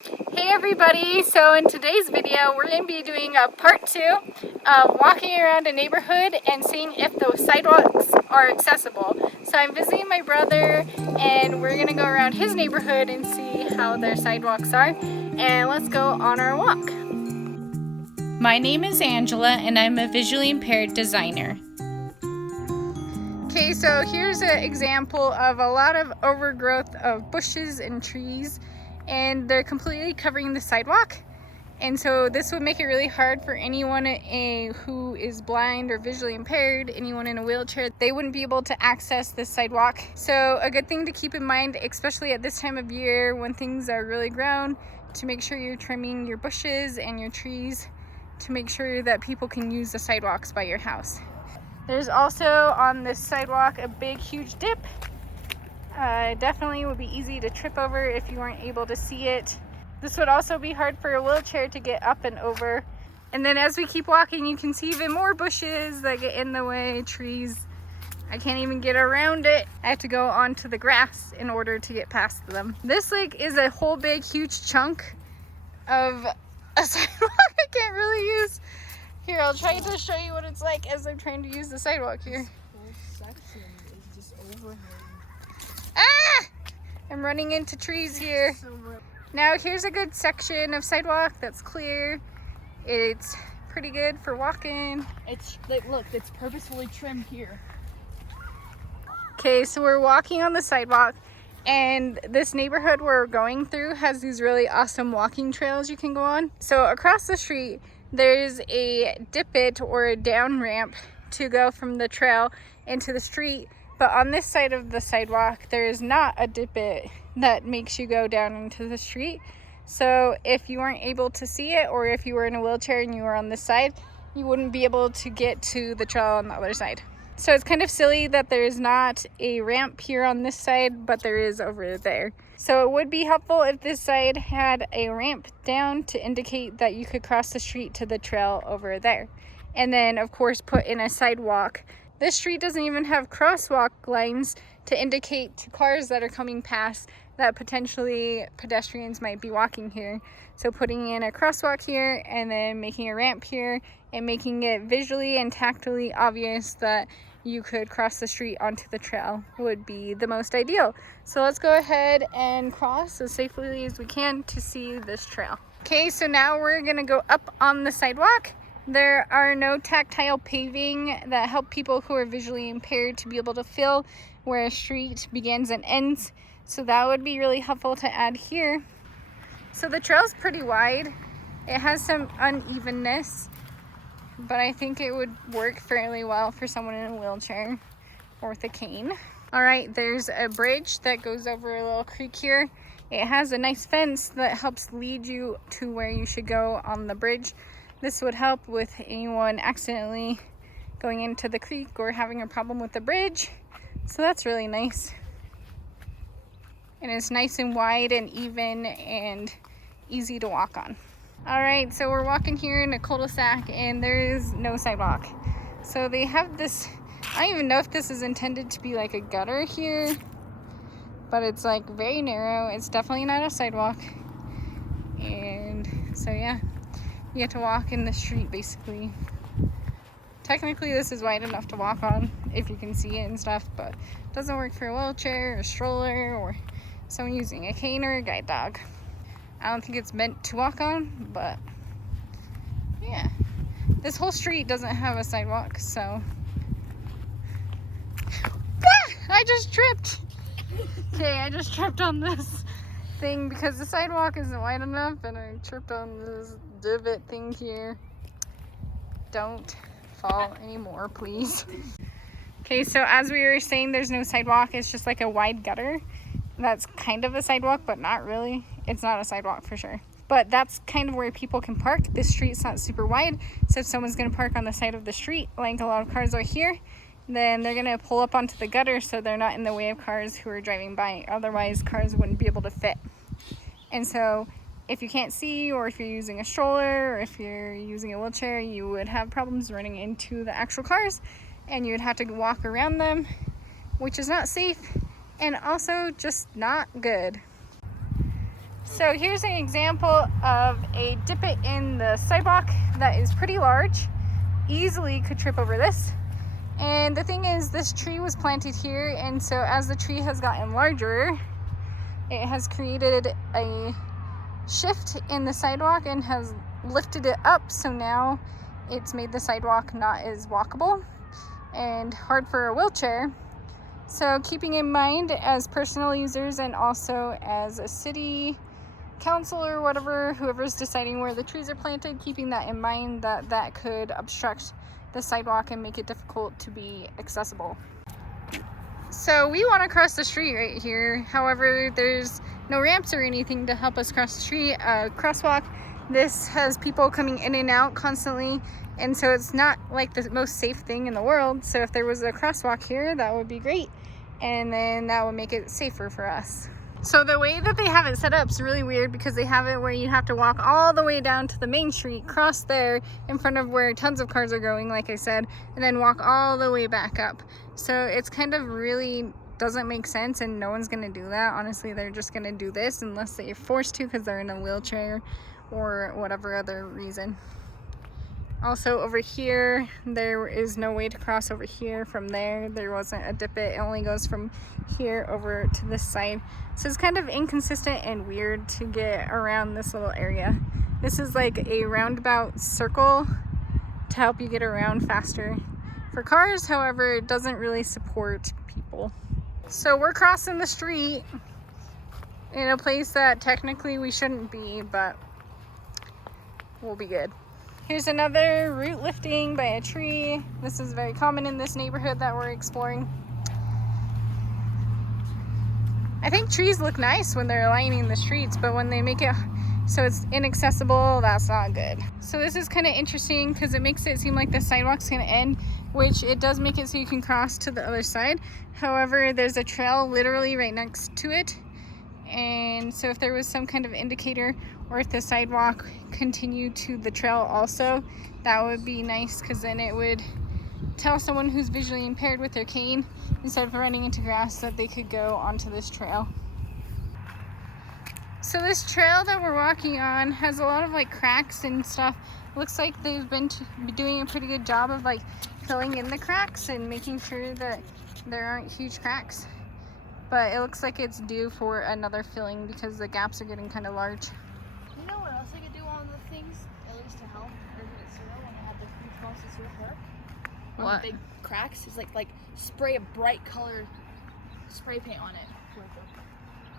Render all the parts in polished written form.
Hey everybody, so in today's video we're going to be doing a part 2 of walking around a neighborhood and seeing if those sidewalks are accessible. So I'm visiting my brother and we're going to go around his neighborhood and see how their sidewalks are, and let's go on our walk. My name is Angela and I'm a visually impaired designer. Okay, so here's an example of a lot of overgrowth of bushes and trees, and they're completely covering the sidewalk. And so this would make it really hard for anyone who is blind or visually impaired, anyone in a wheelchair. They wouldn't be able to access this sidewalk. So a good thing to keep in mind, especially at this time of year when things are really grown, to make sure you're trimming your bushes and your trees to make sure that people can use the sidewalks by your house. There's also on this sidewalk a big, huge dip. Definitely would be easy to trip over if you weren't able to see it. This would also be hard for a wheelchair to get up and over. And then as we keep walking, you can see even more bushes that get in the way, trees. I can't even get around it. I have to go onto the grass in order to get past them. This is a whole big, huge chunk of a sidewalk I can't really use. Here, I'll try to show you what it's like as I'm trying to use the sidewalk here. This whole section is just overhang. Ah! I'm running into trees here. Now here's a good section of sidewalk that's clear. It's pretty good for walking. It's like, look, it's purposefully trimmed here. Okay, so we're walking on the sidewalk, and this neighborhood we're going through has these really awesome walking trails you can go on. So across the street, there's a dip-it or a down ramp to go from the trail into the street. But on this side of the sidewalk, there is not a dip-it that makes you go down into the street. So if you weren't able to see it, or if you were in a wheelchair and you were on this side, you wouldn't be able to get to the trail on the other side. So it's kind of silly that there is not a ramp here on this side, but there is over there. So it would be helpful if this side had a ramp down to indicate that you could cross the street to the trail over there. And then of course put in a sidewalk. This street doesn't even have crosswalk lines to indicate to cars that are coming past that potentially pedestrians might be walking here. So putting in a crosswalk here and then making a ramp here and making it visually and tactily obvious that you could cross the street onto the trail would be the most ideal. So let's go ahead and cross as safely as we can to see this trail. Okay, so now we're gonna go up on the sidewalk. There are no tactile paving that help people who are visually impaired to be able to feel where a street begins and ends. So that would be really helpful to add here. So the trail's pretty wide. It has some unevenness, but I think it would work fairly well for someone in a wheelchair or with a cane. All right, there's a bridge that goes over a little creek here. It has a nice fence that helps lead you to where you should go on the bridge. This would help with anyone accidentally going into the creek or having a problem with the bridge. So that's really nice. And it's nice and wide and even and easy to walk on. All right, so we're walking here in a cul-de-sac and there is no sidewalk. So they have this, I don't even know if this is intended to be like a gutter here, but it's like very narrow. It's definitely not a sidewalk. And so yeah, you have to walk in the street basically. Technically this is wide enough to walk on if you can see it and stuff, but it doesn't work for a wheelchair or a stroller or someone using a cane or a guide dog. I don't think it's meant to walk on, but yeah. This whole street doesn't have a sidewalk, so. Ah! I just tripped! Okay, I just tripped on this thing because the sidewalk isn't wide enough and I tripped on this divot thing here. Don't fall anymore, please. Okay, so as we were saying, there's no sidewalk. It's just like a wide gutter. That's kind of a sidewalk, but not really. It's not a sidewalk for sure. But that's kind of where people can park. This street's not super wide, so if someone's gonna park on the side of the street, like a lot of cars are here, then they're gonna pull up onto the gutter so they're not in the way of cars who are driving by. Otherwise, cars wouldn't be able to fit. And so if you can't see, or if you're using a stroller, or if you're using a wheelchair, you would have problems running into the actual cars, and you would have to walk around them, which is not safe and also just not good. So here's an example of a divot in the sidewalk that is pretty large. Easily could trip over this. And the thing is, this tree was planted here, and so as the tree has gotten larger, it has created a shift in the sidewalk and has lifted it up, so now it's made the sidewalk not as walkable and hard for a wheelchair. So keeping in mind as personal users and also as a city council or whatever, whoever's deciding where the trees are planted, keeping that in mind, that that could obstruct the sidewalk and make it difficult to be accessible. So we want to cross the street right here. However, there's no ramps or anything to help us cross the street. Crosswalk, this has people coming in and out constantly, and so it's not like the most safe thing in the world. So if there was a crosswalk here, that would be great, and then that would make it safer for us. So the way that they have it set up is really weird, because they have it where you have to walk all the way down to the main street, cross there in front of where tons of cars are going, like I said, and then walk all the way back up. So it's kind of really doesn't make sense, and no one's gonna do that. Honestly, they're just gonna do this unless they're forced to because they're in a wheelchair or whatever other reason. Also over here, there is no way to cross over here from there. There wasn't a divot. It only goes from here over to this side. So it's kind of inconsistent and weird to get around this little area. This is like a roundabout circle to help you get around faster. For cars, however, it doesn't really support people. So we're crossing the street in a place that technically we shouldn't be, but we'll be good. Here's another root lifting by a tree. This is very common in this neighborhood that we're exploring. I think trees look nice when they're lining the streets, but when they make it so it's inaccessible, that's not good. So this is kind of interesting because it makes it seem like the sidewalk's gonna end, which it does make it so you can cross to the other side. However, there's a trail literally right next to it. And so if there was some kind of indicator, or if the sidewalk continued to the trail also, that would be nice, because then it would tell someone who's visually impaired with their cane, instead of running into grass, that they could go onto this trail. So this trail that we're walking on has a lot of like cracks and stuff. Looks like they've been doing a pretty good job of like filling in the cracks and making sure that there aren't huge cracks. But it looks like it's due for another filling because the gaps are getting kind of large. You know what else I could do on the things, at least to help urban soil when I have the huge process with work? What? The big cracks is like spray a bright colored spray paint on it.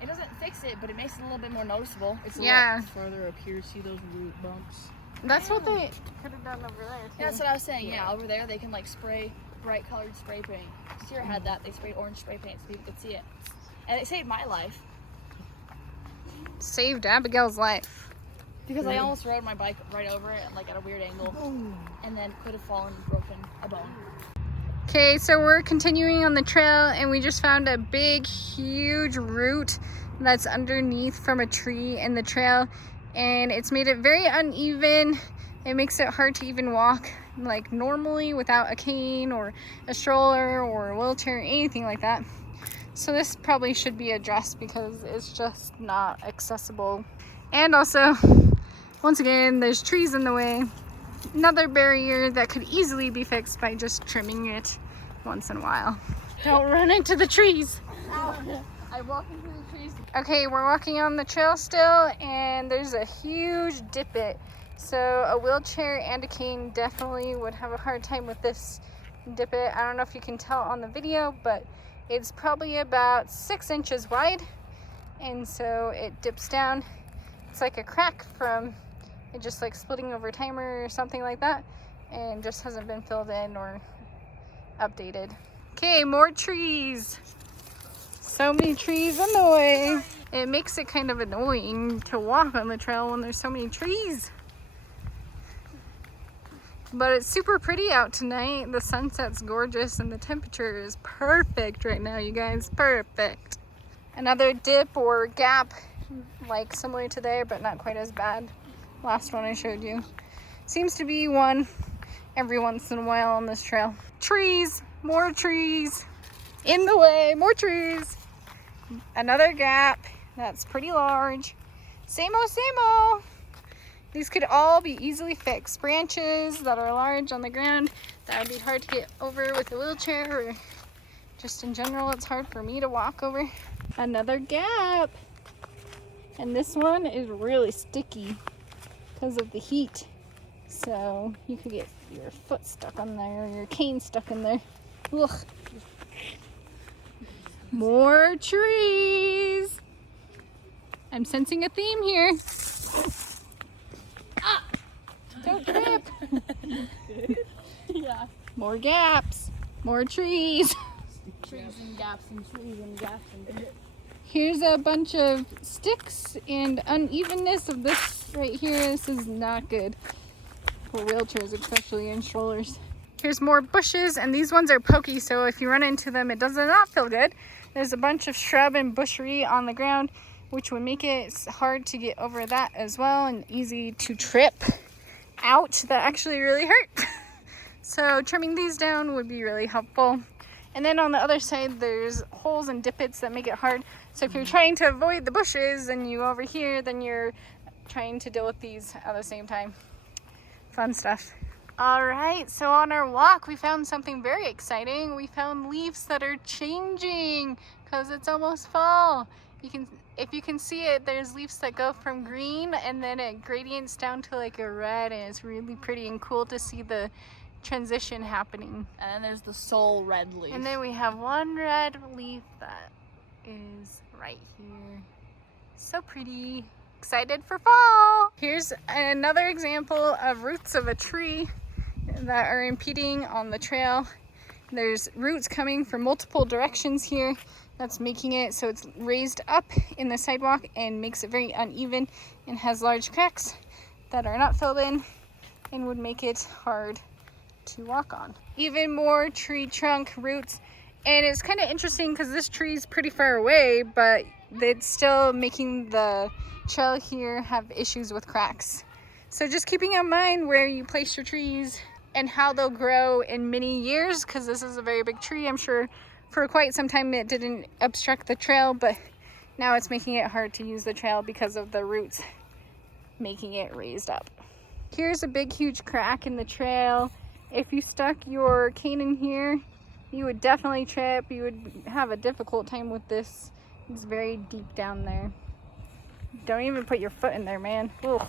It doesn't fix it, but it makes it a little bit more noticeable. It's a Yeah. lot further up here. See those root bumps? That's what they could have done over there too. Yeah, that's what I was saying. Yeah, over there they can like spray bright colored spray paint. Sierra had that. They sprayed orange spray paint so people could see it. And it saved my life. Saved Abigail's life. Because I almost rode my bike right over it, like at a weird angle, and then could have fallen and broken a bone. Okay, so we're continuing on the trail, and we just found a big, huge root that's underneath from a tree in the trail, and it's made it very uneven. It makes it hard to even walk like normally without a cane or a stroller or a wheelchair or anything like that. So this probably should be addressed because it's just not accessible. And also, once again, there's trees in the way. Another barrier that could easily be fixed by just trimming it once in a while. Don't run into the trees. I'm walking through the trees. Okay, we're walking on the trail still, and there's a huge divot. So a wheelchair and a cane definitely would have a hard time with this divot. I don't know if you can tell on the video, but it's probably about 6 inches wide, and so it dips down. It's like a crack from it just like splitting over timer or something like that, and just hasn't been filled in or updated. Okay, more trees. So many trees in the way. It makes it kind of annoying to walk on the trail when there's so many trees. But it's super pretty out tonight. The sunset's gorgeous and the temperature is perfect right now, you guys. Perfect. Another dip or gap, like similar to there, but not quite as bad. Last one I showed you. Seems to be one every once in a while on this trail. Trees, more trees. In the way, more trees. Another gap that's pretty large. Same old, same old. These could all be easily fixed. Branches that are large on the ground that would be hard to get over with a wheelchair, or just in general it's hard for me to walk over. Another gap. And this one is really sticky because of the heat. So you could get your foot stuck on there or your cane stuck in there. Ugh. More trees. I'm sensing a theme here. Ah, don't trip. Yeah. More gaps. More trees. Trees and gaps and trees and gaps and Here's a bunch of sticks and unevenness of this right here. This is not good for wheelchairs, especially in strollers. Here's more bushes, and these ones are pokey, so if you run into them, it does not feel good. There's a bunch of shrub and bushery on the ground, which would make it hard to get over that as well, and easy to trip. Ouch, that actually really hurt. So trimming these down would be really helpful. And then on the other side, there's holes and dippets that make it hard. So if you're trying to avoid the bushes and you over here, then you're trying to deal with these at the same time. Fun stuff. All right, so on our walk, we found something very exciting. We found leaves that are changing because it's almost fall. If you can see it, there's leaves that go from green and then it gradients down to like a red, and it's really pretty and cool to see the transition happening. And then there's the sole red leaf. And then we have one red leaf that is right here. So pretty. Excited for fall. Here's another example of roots of a tree that are impeding on the trail. There's roots coming from multiple directions here. That's making it so it's raised up in the sidewalk and makes it very uneven and has large cracks that are not filled in and would make it hard to walk on. Even more tree trunk roots, and it's kind of interesting because this tree is pretty far away, but it's still making the trail here have issues with cracks. So just keeping in mind where you place your trees and how they'll grow in many years, because this is a very big tree. I'm sure for quite some time it didn't obstruct the trail, but now it's making it hard to use the trail because of the roots making it raised up. Here's a big huge crack in the trail. If you stuck your cane in here, you would definitely trip. You would have a difficult time with this. It's very deep down there. Don't even put your foot in there, man. Ugh.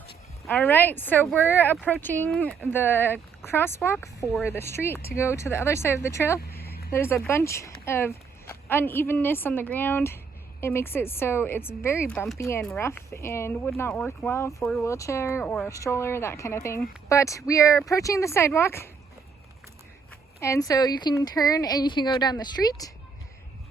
All right, so we're approaching the crosswalk for the street to go to the other side of the trail. There's a bunch of unevenness on the ground. It makes it so it's very bumpy and rough and would not work well for a wheelchair or a stroller, that kind of thing. But we are approaching the sidewalk. And so you can turn and you can go down the street,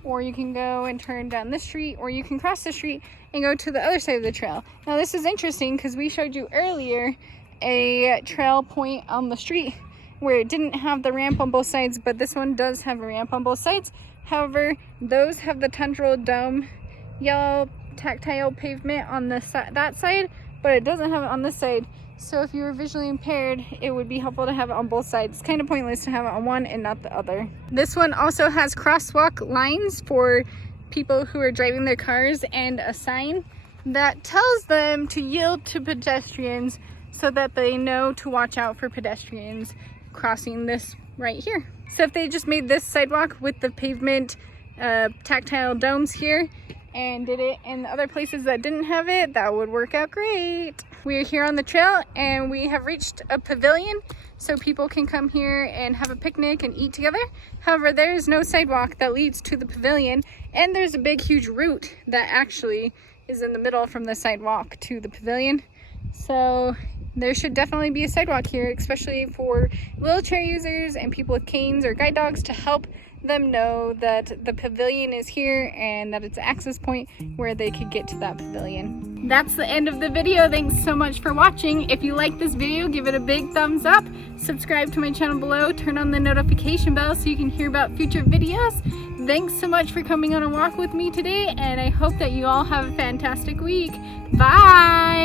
or you can go and turn down this street, or you can cross the street and go to the other side of the trail. Now this is interesting because we showed you earlier a trail point on the street where it didn't have the ramp on both sides, but this one does have a ramp on both sides. However, those have the tundral dome yellow tactile pavement on that side, but it doesn't have it on this side. So if you were visually impaired, it would be helpful to have it on both sides. It's kind of pointless to have it on one and not the other. This one also has crosswalk lines for people who are driving their cars and a sign that tells them to yield to pedestrians so that they know to watch out for pedestrians crossing this right here. So if they just made this sidewalk with the pavement tactile domes here and did it in other places that didn't have it, that would work out great. We are here on the trail and we have reached a pavilion so people can come here and have a picnic and eat together. However, there is no sidewalk that leads to the pavilion, and there's a big huge route that actually is in the middle from the sidewalk to the pavilion. So there should definitely be a sidewalk here, especially for wheelchair users and people with canes or guide dogs, to help them know that the pavilion is here and that it's an access point where they could get to that pavilion. That's the end of the video. Thanks so much for watching. If you like this video, give it a big thumbs up. Subscribe to my channel below. Turn on the notification bell so you can hear about future videos. Thanks so much for coming on a walk with me today, and I hope that you all have a fantastic week. Bye!